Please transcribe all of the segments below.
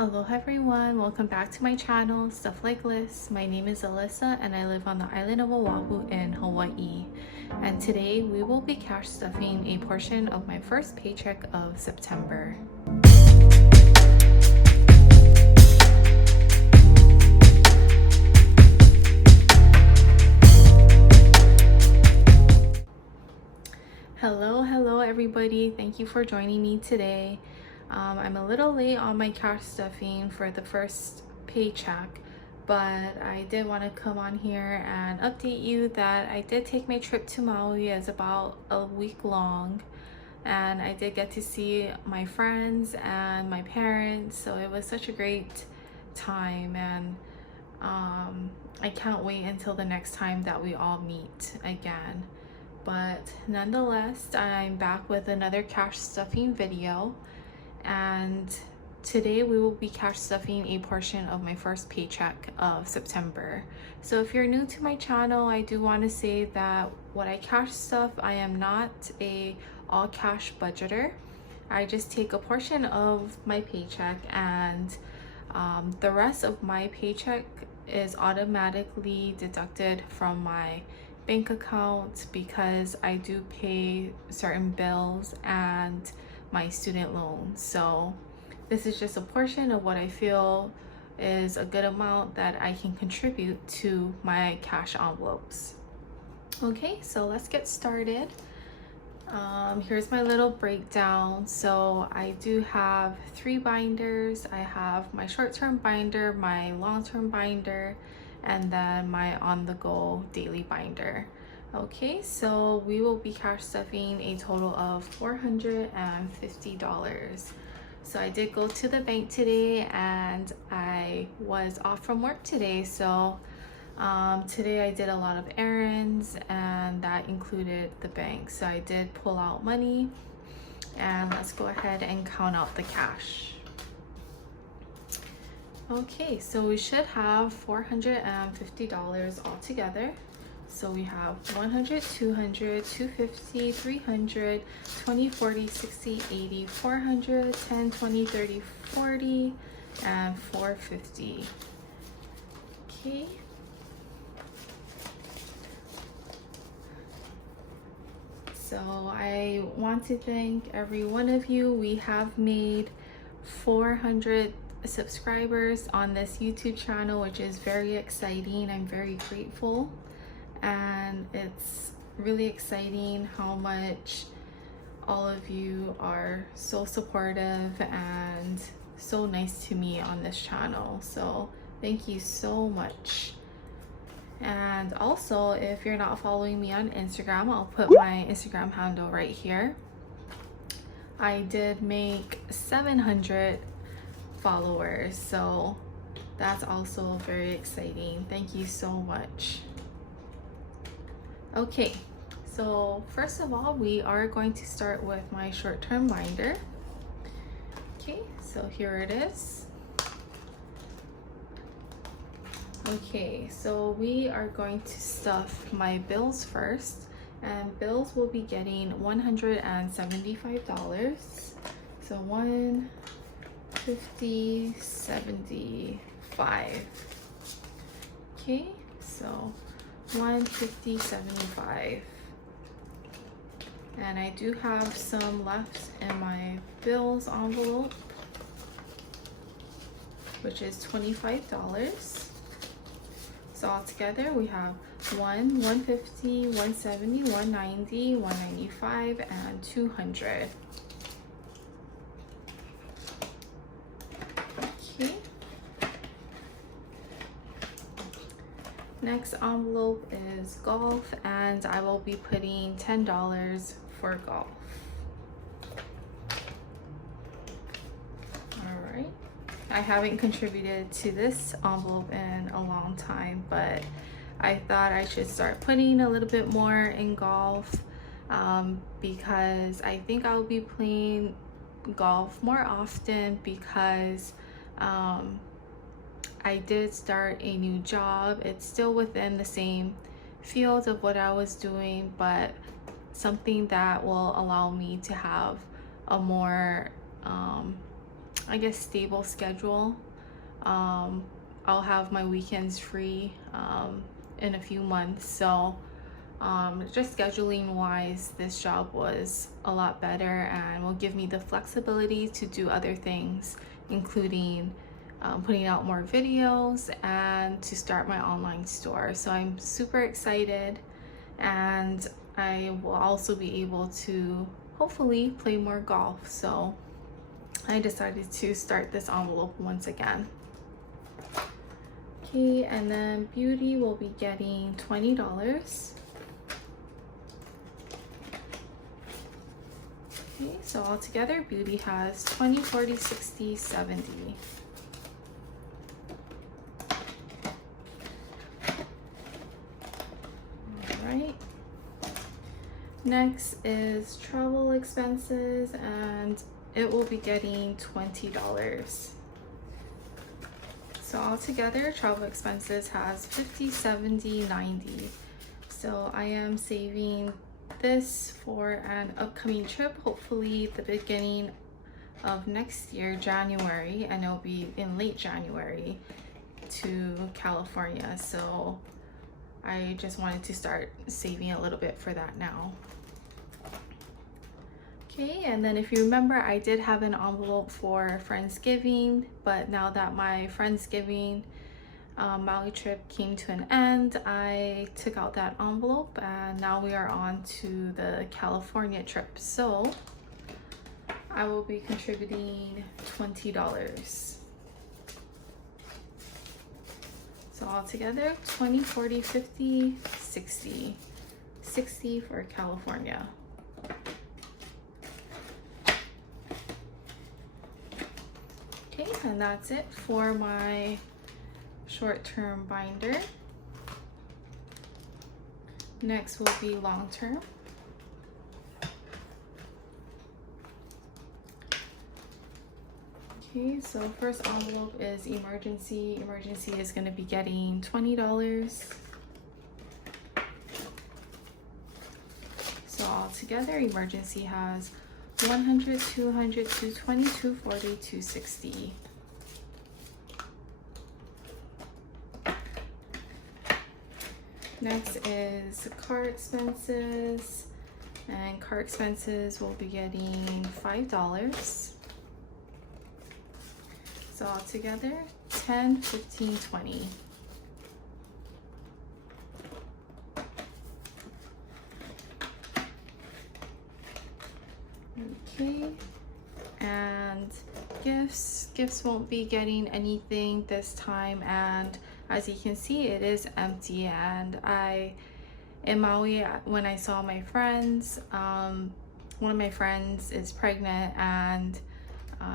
Aloha everyone, welcome back to my channel, Stuff Like Lists. My name is Alyssa and I live on the island of Oahu in Hawaii. And today we will be cash stuffing a portion of my first paycheck of September. Hello everybody, thank you for joining me today. I'm a little late on my cash stuffing for the first paycheck, but I did want to come on here and update you that I did take my trip to Maui. It's about a week long, and I did get to see my friends and my parents, so it was such a great time, and I can't wait until the next time that we all meet again. But nonetheless, I'm back with another cash stuffing video, and today we will be cash stuffing a portion of my first paycheck of September. So if you're new to my channel, I do want to say that when I cash stuff, I am not a all cash budgeter. I just take a portion of my paycheck, and the rest of my paycheck is automatically deducted from my bank account because I do pay certain bills and my student loans. So this is just a portion of what I feel is a good amount that I can contribute to my cash envelopes. Okay, so let's get started. Here's my little breakdown. So I do have 3 binders. I have my short-term binder, my long-term binder, and then my on-the-go daily binder. Okay, so we will be cash stuffing a total of $450. So I did go to the bank today, and I was off from work today, so today I did a lot of errands, and that included the bank. So I did pull out money, and let's go ahead and count out the cash. Okay, so we should have $450 all together. So we have 100, 200, 250, 300, 20, 40, 60, 80, 400, 10, 20, 30, 40, and 450. Okay. So I want to thank every one of you. We have made 400 subscribers on this YouTube channel, which is very exciting. I'm very grateful, and it's really exciting how much all of you are so supportive and so nice to me on this channel. So thank you so much. And also, if you're not following me on Instagram, I'll put my Instagram handle right here. I did make 700 followers, so that's also very exciting. Thank you so much. Okay, so first of all, we are going to start with my short-term binder. Okay, so here it is. Okay, so we are going to stuff my bills first, and bills will be getting $175. So 150, 75. Okay, so 150, 75. And I do have some left in my bills envelope, which is $25. So altogether we have 150, 170, 190, 195, and 200. Okay. Next envelope is golf, and I will be putting $10 for golf. I haven't contributed to this envelope in a long time, but I thought I should start putting a little bit more in golf because I think I'll be playing golf more often because I did start a new job. It's still within the same field of what I was doing, but something that will allow me to have a more I guess, stable schedule. I'll have my weekends free in a few months. So just scheduling wise, this job was a lot better and will give me the flexibility to do other things, including putting out more videos and to start my online store. So I'm super excited, and I will also be able to hopefully play more golf. So I decided to start this envelope once again. Okay, and then Beauty will be getting $20. Okay, so altogether Beauty has 20, 40, 60, 70. Alright. Next is travel expenses, and it will be getting $20. So altogether travel expenses has 50, 70, 90. So I am saving this for an upcoming trip, hopefully the beginning of next year, January, and it'll be in late January to California. So I just wanted to start saving a little bit for that now. Okay, and then if you remember, I did have an envelope for Friendsgiving, but now that my Friendsgiving Maui trip came to an end, I took out that envelope, and now we are on to the California trip. So I will be contributing $20. So altogether 20, 40, 50, 60. 60 for California. Okay, and that's it for my short-term binder. Next will be long-term. Okay, so first envelope is emergency. Emergency is going to be getting $20. So altogether, emergency has 100, 200, 220, 240, 260. Next is car expenses, and car expenses will be getting $5. So altogether 10, 15, 20. Okay, and gifts won't be getting anything this time, and as you can see, it is empty. And in Maui, when I saw my friends, one of my friends is pregnant, and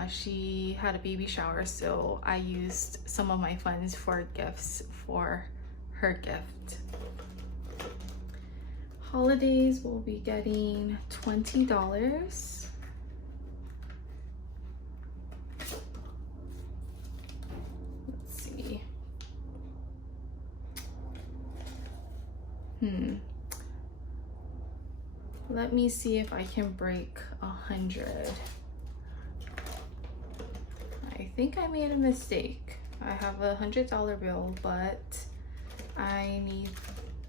she had a baby shower, so I used some of my funds for gifts for her gift. Holidays will be getting $20. Let me see if I can break 100. I think I made a mistake. I have a $100 bill, but I need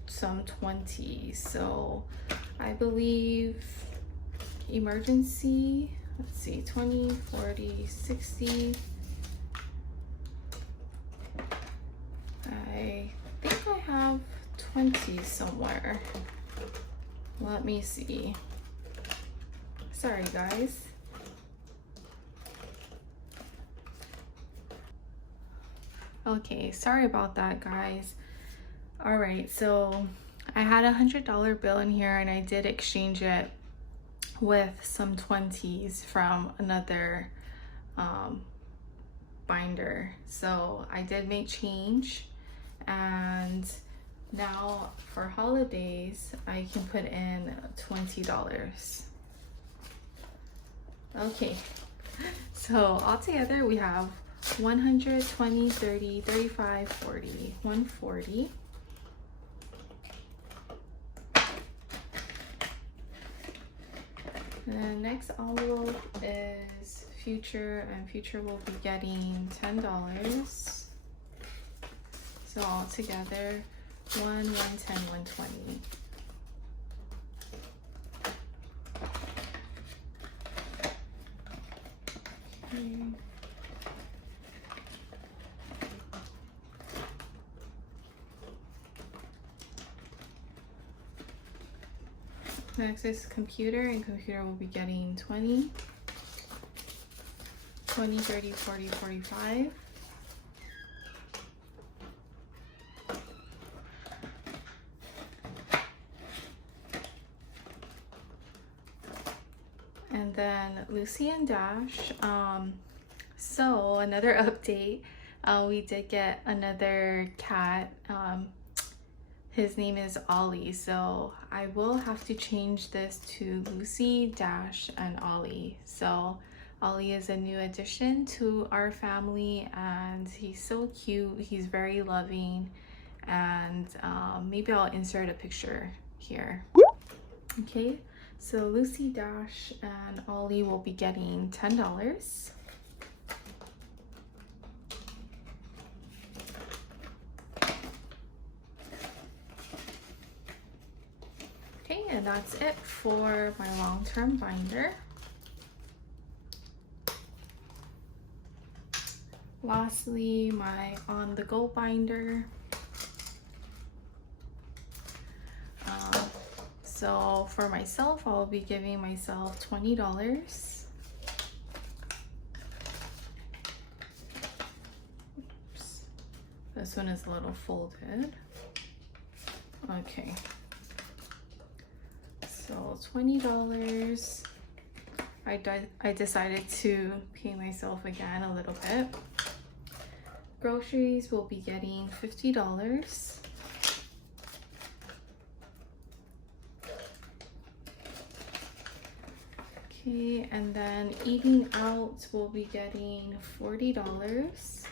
some 20. So I believe emergency, let's see, 20, 40, 60. I think I have 20 somewhere. Let me see. Sorry, guys. Okay, sorry about that, guys. All right, so I had a $100 bill in here, and I did exchange it with some 20s from another binder. So I did make change, and now for holidays, I can put in $20. Okay, so altogether we have 100, 20, 30, 35, 40, 140. And the next envelope is Future, and Future will be getting $10. So all together, 110, 120. Okay. Next is Computer, and Computer will be getting 20, 20, 30, 40, 45. And then Lucy and Dash. So another update, we did get another cat. His name is Ollie, so I will have to change this to Lucy, Dash, and Ollie. So Ollie is a new addition to our family, and he's so cute. He's very loving, and maybe I'll insert a picture here. Okay, so Lucy, Dash, and Ollie will be getting $10. Okay, and that's it for my long-term binder. Lastly, my on-the-go binder. So for myself, I'll be giving myself $20. Oops. This one is a little folded. Okay. So $20. I decided to pay myself again a little bit. Groceries will be getting $50. Okay, and then eating out will be getting $40.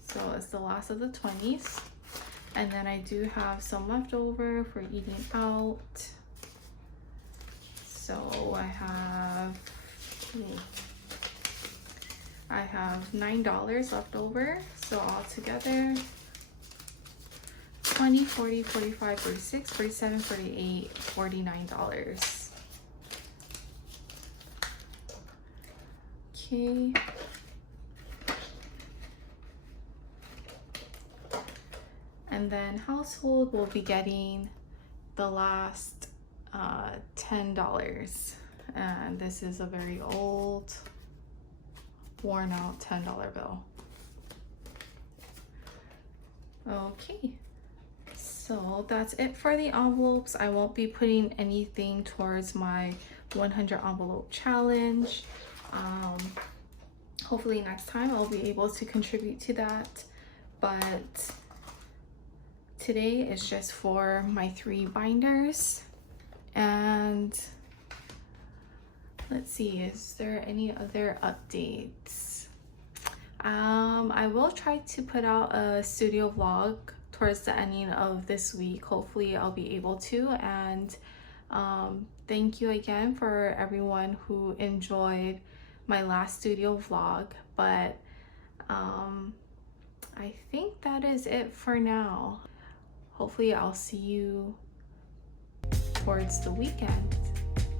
So it's the last of the 20s. And then I do have some leftover for eating out. So I have $9 left over. So all together, 20, 40, 45, 46, 47, 48, $49. Okay. And then household will be getting the last $10. And this is a very old, worn out $10 bill. Okay, so that's it for the envelopes. I won't be putting anything towards my 100 envelope challenge. Hopefully next time I'll be able to contribute to that, but today is just for my 3 binders. And let's see, is there any other updates? I will try to put out a studio vlog towards the ending of this week. Hopefully I'll be able to. And thank you again for everyone who enjoyed my last studio vlog, but I think that is it for now. Hopefully I'll see you towards the weekend.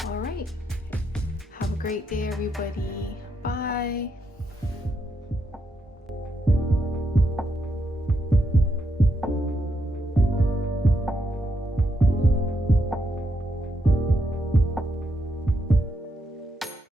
All right, have a great day, everybody. Bye.